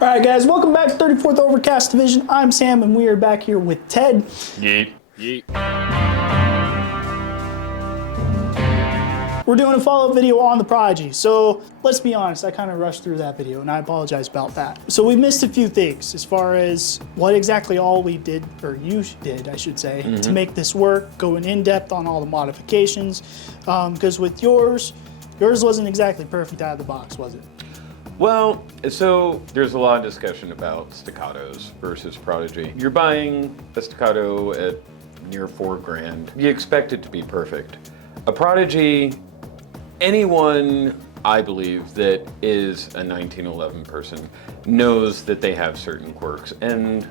All right, guys, welcome back to 34th Overcast Division. I'm Sam, and we are back here with Ted. Yeet. Yeet. We're doing a follow-up video on the Prodigy. So let's be honest, I kind of rushed through that video, and I apologize about that. So we missed a few things as far as what exactly all we did, or you did, I should say, to make this work, going in depth on all the modifications. Because with yours wasn't exactly perfect out of the box, was it? Well, so there's a lot of discussion about staccatos versus Prodigy. You're buying a staccato at near $4,000. You expect it to be perfect. A Prodigy, anyone, I believe, that is a 1911 person knows that they have certain quirks. And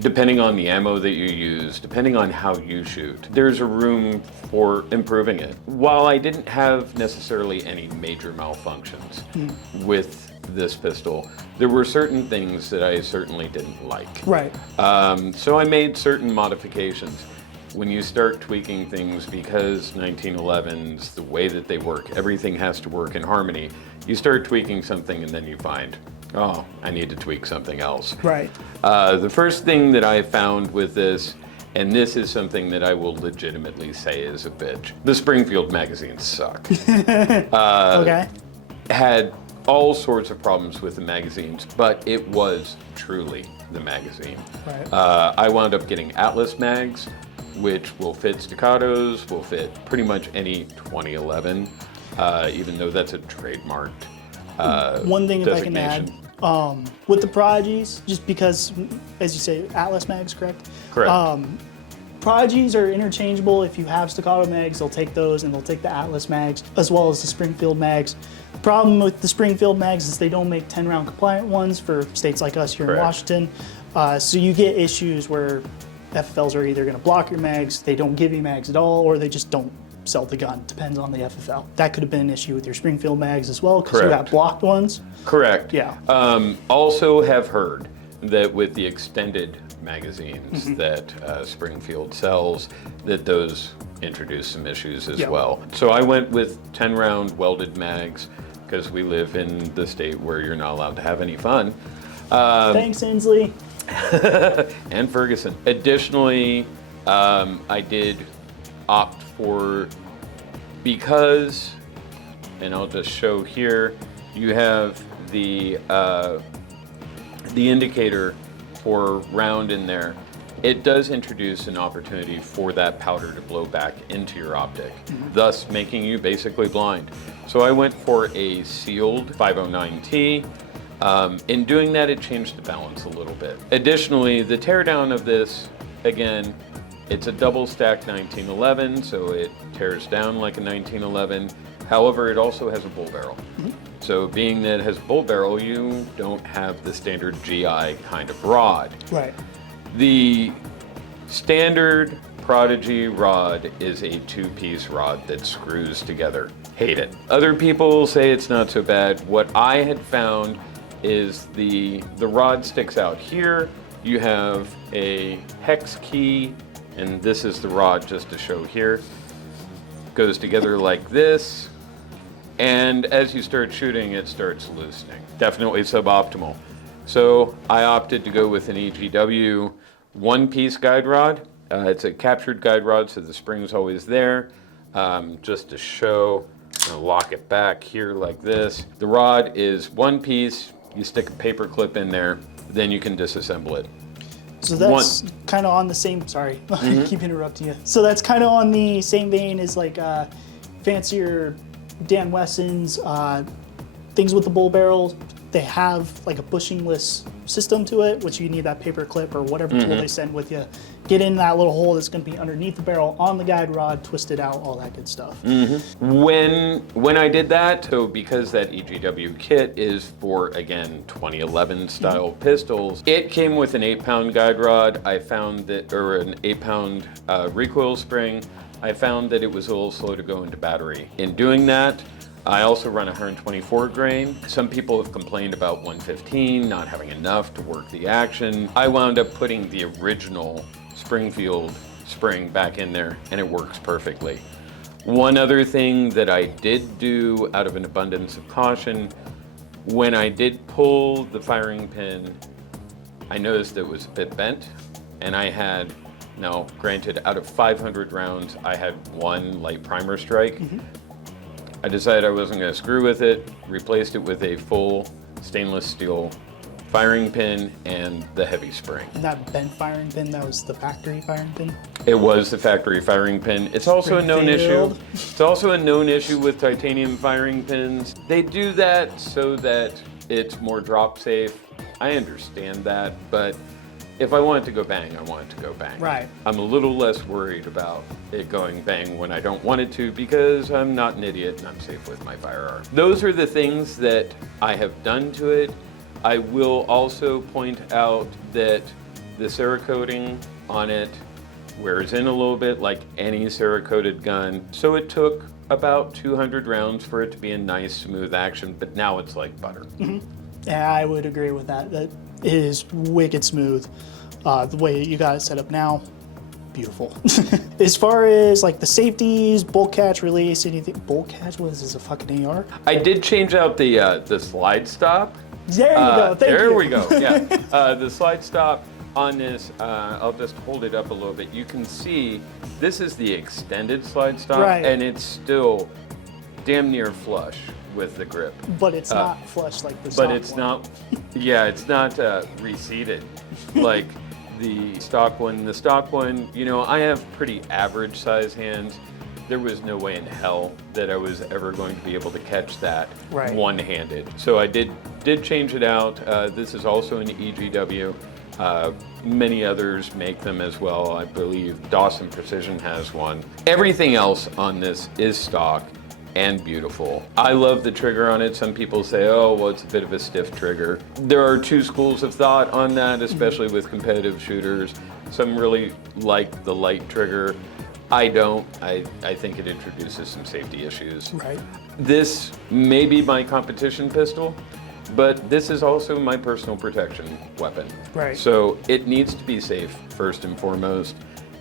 depending on the ammo that you use, depending on how you shoot, there's a room for improving it. While I didn't have necessarily any major malfunctions with this pistol, there were certain things that I certainly didn't like. Right. So I made certain modifications. When you start tweaking things, because 1911s, the way that they work, everything has to work in harmony. You start tweaking something and then you find, oh, I need to tweak something else. Right. The first thing that I found with this, and this is something that I will legitimately say is a bitch, the Springfield magazines suck. Okay. Had all sorts of problems with the magazines, but it was truly the magazine. Right. I wound up getting Atlas mags, which will fit staccatos, will fit pretty much any 2011, even though that's a trademarked One thing if I can add, with the Prodigies, just because, as you say, Atlas mags, correct? Correct. Prodigies are interchangeable. If you have staccato mags, they'll take those, and they'll take the Atlas mags, as well as the Springfield mags. The problem with the Springfield mags is they don't make 10-round compliant ones for states like us here in Washington. So you get issues where FFLs are either going to block your mags, they don't give you mags at all, or they just don't sell the gun. Depends on the FFL. That could have been an issue with your Springfield mags as well, because you have blocked ones. Correct. Yeah. Also have heard that with the extended magazines that Springfield sells, that those introduce some issues as well. So I went with 10-round welded mags, because we live in the state where you're not allowed to have any fun. Thanks, Inslee. And Ferguson. Additionally, I did opt for, because, and I'll just show here, you have the indicator for round in there. It does introduce an opportunity for that powder to blow back into your optic, thus making you basically blind. So I went for a sealed 509T. In doing that, it changed the balance a little bit. Additionally, the teardown of this, again, it's a double stack 1911, so it tears down like a 1911. However, it also has a bull barrel. So being that it has a bull barrel, you don't have the standard GI kind of rod. Right. The standard Prodigy rod is a two-piece rod that screws together. Hate it. Other people say it's not so bad. What I had found is the rod sticks out here. You have a hex key, and this is the rod just to show here. Goes together like this, and as you start shooting, it starts loosening. Definitely suboptimal. So I opted to go with an EGW one-piece guide rod. It's a captured guide rod, so the spring's always there. Just to show, I'm gonna lock it back here like this. The rod is one piece. You stick a paper clip in there, then you can disassemble it. So that's kind of on the same, sorry, I keep interrupting you. So that's kind of on the same vein as like fancier Dan Wessons, things with the bull barrel. They have like a bushingless system to it, which you need that paper clip or whatever tool they send with you. Get in that little hole that's going to be underneath the barrel on the guide rod, twist it out, all that good stuff. When I did that, so because that EGW kit is for, again, 2011 style pistols, it came with an 8-pound guide rod. I found that, or an 8-pound recoil spring. I found that it was a little slow to go into battery. In doing that, I also run 124 grain. Some people have complained about 115 not having enough to work the action. I wound up putting the original Springfield spring back in there, and it works perfectly. One other thing that I did do out of an abundance of caution, When I did pull the firing pin, I noticed it was a bit bent, and I had, now granted, out of 500 rounds, I had one light primer strike. I decided I wasn't going to screw with it, replaced it with a full stainless steel firing pin and the heavy spring. And that bent firing pin, that was the factory firing pin? It was the factory firing pin. It's also a known issue. Springfield. It's also a known issue with titanium firing pins. They do that so that it's more drop safe. I understand that, but if I want it to go bang, I want it to go bang. Right. I'm a little less worried about it going bang when I don't want it to because I'm not an idiot and I'm safe with my firearm. Those are the things that I have done to it. I will also point out that the Cerakoting on it wears in a little bit like any Cerakoted gun. So it took about 200 rounds for it to be a nice, smooth action, but now it's like butter. Yeah, I would agree with that. That is wicked smooth. The way you got it set up now, beautiful. As far as like the safeties, bolt catch release, anything, bolt catch, what is this, a fucking AR? I did change out the slide stop. There you go, thank you. There we go, yeah. The slide stop on this, I'll just hold it up a little bit. You can see this is the extended slide stop, Right. and it's still damn near flush with the grip. But it's not flush like the But stock it's one. not, yeah, it's not receded like the stock one. The stock one, you know, I have pretty average size hands. There was no way in hell that I was ever going to be able to catch that Right. one-handed. So I did change it out. This is also an EGW. Many others make them as well. I believe Dawson Precision has one. Everything else on this is stock and beautiful. I love the trigger on it. Some people say, oh, well, it's a bit of a stiff trigger. There are two schools of thought on that, especially with competitive shooters. Some really like the light trigger. I don't. I think it introduces some safety issues. Right. This may be my competition pistol, but this is also my personal protection weapon. Right. So it needs to be safe first and foremost.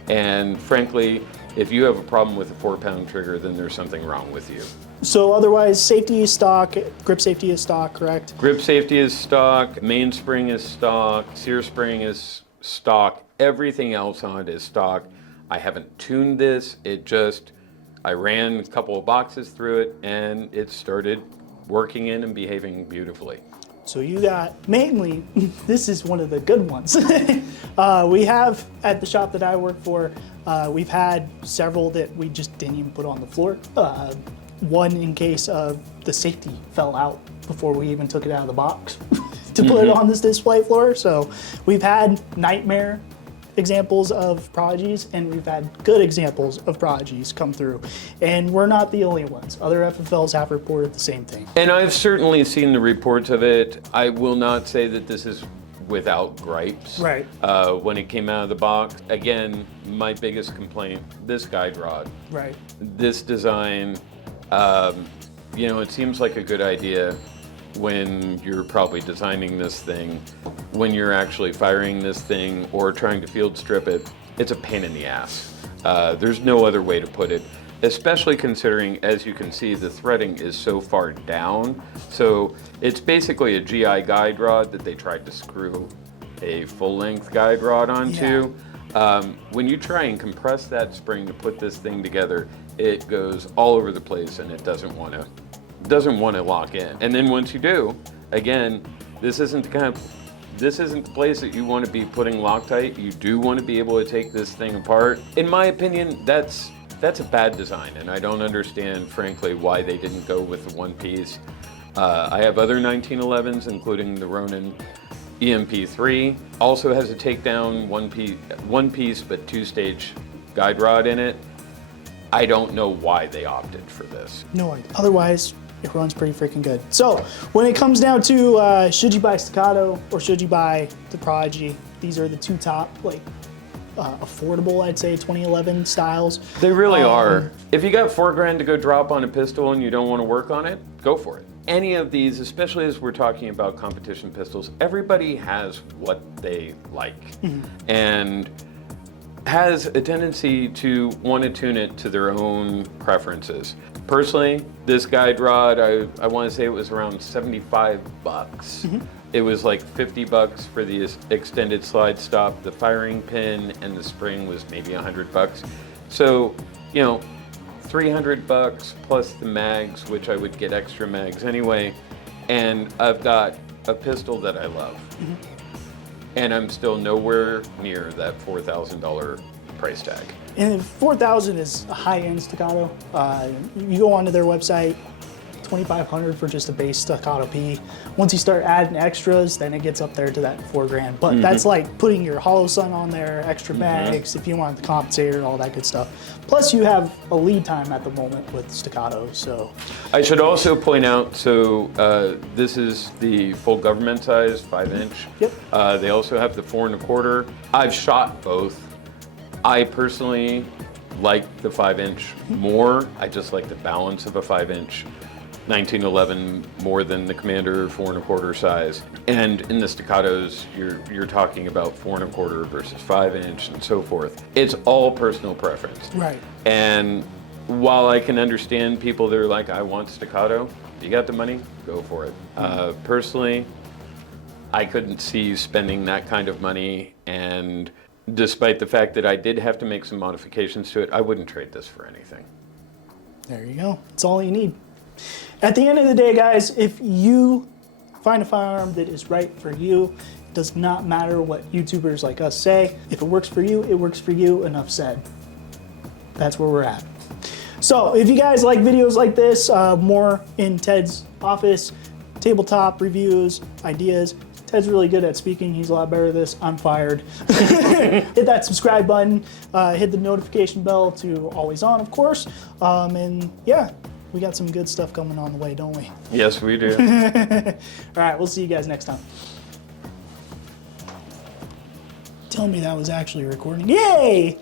And frankly, if you have a problem with a 4-pound trigger, then there's something wrong with you. So otherwise, safety is stock, grip safety is stock, correct? Grip safety is stock, mainspring is stock, sear spring is stock, everything else on it is stock. I haven't tuned this, I ran a couple of boxes through it and it started working in and behaving beautifully. So you got, mainly, this is one of the good ones. We have, at the shop that I work for, we've had several that we just didn't even put on the floor. One in case the safety fell out before we even took it out of the box to put it on this display floor. So we've had nightmare examples of Prodigies, and we've had good examples of Prodigies come through. And we're not the only ones. Other FFLs have reported the same thing. And I've certainly seen the reports of it. I will not say that this is without gripes. Right. When it came out of the box, again, my biggest complaint, this guide rod. Right. This design, you know, it seems like a good idea when you're probably designing this thing. When you're actually firing this thing or trying to field strip it, it's a pain in the ass. There's no other way to put it, especially considering, as you can see, the threading is so far down. So it's basically a GI guide rod that they tried to screw a full-length guide rod onto. When you try and compress that spring to put this thing together, it goes all over the place and it doesn't want to lock in. And then once you do, again, this isn't the place that you want to be putting Loctite. You do want to be able to take this thing apart. In my opinion, that's a bad design, and I don't understand, frankly, why they didn't go with the one piece. I have other 1911s, including the Ronin EMP3. Also has a takedown one piece but 2-stage guide rod in it. I don't know why they opted for this. No idea. Otherwise, it runs pretty freaking good. So when it comes down to should you buy Staccato or should you buy the Prodigy, these are the two top, like, affordable, I'd say, 2011 styles. They really are. If you got $4,000 to go drop on a pistol and you don't want to work on it, go for it. Any of these, especially as we're talking about competition pistols, everybody has what they like and has a tendency to want to tune it to their own preferences. Personally, this guide rod, I want to say it was around 75 bucks. It was like 50 bucks for the extended slide stop, the firing pin, and the spring was maybe 100 bucks. So, 300 bucks plus the mags, which I would get extra mags anyway. And I've got a pistol that I love. And I'm still nowhere near that $4,000 price tag. And $4,000 is a high-end staccato. You go onto their website, $2,500 for just a base staccato P. Once you start adding extras, then it gets up there to that $4,000. But that's like putting your hollow sun on there, extra mags, if you want the compensator, all that good stuff. Plus, you have a lead time at the moment with staccato. So I should also point out, so this is the full government size, 5-inch. Yep. They also have the 4 1/4. I've shot both. I personally like the 5-inch more. I just like the balance of a 5-inch 1911 more than the Commander 4 1/4 size. And in the staccatos, you're talking about 4 1/4 versus 5-inch and so forth. It's all personal preference. Right. And while I can understand people that are like, I want staccato, you got the money, go for it. Personally, I couldn't see spending that kind of money, and despite the fact that I did have to make some modifications to it, I wouldn't trade this for anything. There you go. It's all you need. At the end of the day, guys, if you find a firearm that is right for you, it does not matter what YouTubers like us say. If it works for you, it works for you. Enough said. That's where we're at. So if you guys like videos like this, more in Ted's office, tabletop reviews, ideas, Ted's really good at speaking. He's a lot better at this. I'm fired. Hit that subscribe button. Hit the notification bell to always on, of course. And yeah, we got some good stuff coming on the way, don't we? Yes, we do. All right, we'll see you guys next time. Tell me that was actually recording. Yay!